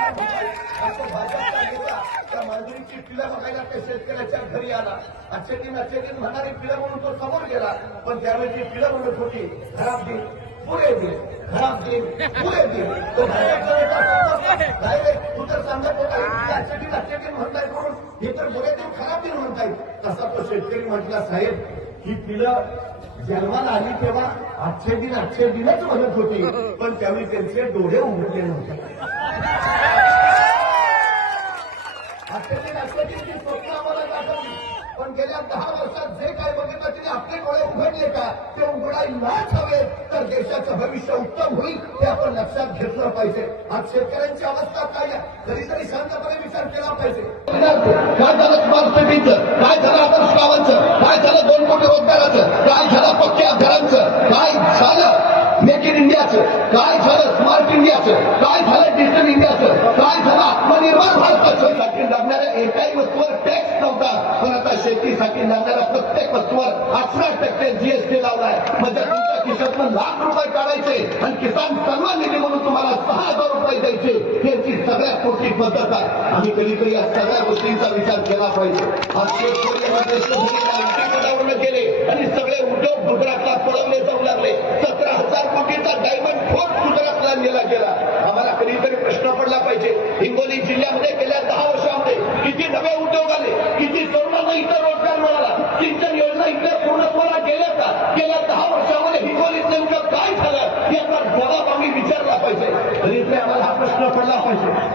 भाजपला घेतला त्या मांजरीची पिलं बघायला त्या शेतकऱ्याच्या घरी आला. अचेटीन अचेटीन म्हणाली पिलं म्हणून तो समोर गेला. पण त्यावेळी जी पिलं म्हणत होती खराब दिल पुरे दिल खराब दिल पुरे दिल तो तू तर सांगत होता अचेटीन अचेटीन म्हणतायत म्हणून हे तर बुरे दिन खराब दिन म्हणतायत तसा तो शेतकरी म्हटला साहेब ही पिढं जन्माला आली तेव्हा आजचे दिन आजचे दिनच म्हणत होती. पण त्यावेळी त्यांचे डोळे उघडले नव्हते. आजचे दिन आजचे दिन ती स्वप्न आम्हाला दाखवली. पण गेल्या दहा वर्षात जे काय बघितलं तिने आपले डोळे उघडले का? ते उघडायलाच हवे तर देशाचं भविष्य उत्तम होईल ते आपण लक्षात घेतलं पाहिजे. आज शेतकऱ्यांची अवस्था काय आहे? कधीतरी शांतपणे विचार केला पाहिजे. काय झालं स्मार्ट काय झालं आदर्श गावांचं दोन काय झालं पक्क्या घरांचं काय झालं? मेक इन इंडियाचं काय झालं स्मार्ट इंडियाचं काय झालं डिजिटल इंडियाचं काय झालं आत्मनिर्भर भारताचं? साठी लागणाऱ्या एकाही वस्तूवर टॅक्स नव्हता. पण आता शेतीसाठी लागणाऱ्या प्रत्येक वस्तूवर अठरा टक्के जीएसटी लावलाय. म्हणजे तुमच्या खिशातून लाख रुपये काढायचे आणि किसान सन्मान निधी म्हणून तुम्हाला सहा हजार रुपये द्यायचे. याची सगळ्यात मोठी पद्धत आहे. आम्ही कधीतरी या सगळ्या गोष्टींचा विचार केला पाहिजे. गुजरातला केला. आम्हाला कधीतरी प्रश्न पडला पाहिजे. हिंगोली जिल्ह्यामध्ये गेल्या दहा वर्षामध्ये किती नवे उद्योग आले किती तरुणांना इतर रोजगार मिळाला सिंचन योजना इतर पूर्णत्वाला गेल्या का? गेल्या दहा वर्षामध्ये हिंगोली नेमकं काय झालं? याचा जबाब आम्ही विचारला पाहिजे. कधीतरी आम्हाला हा प्रश्न पडला पाहिजे.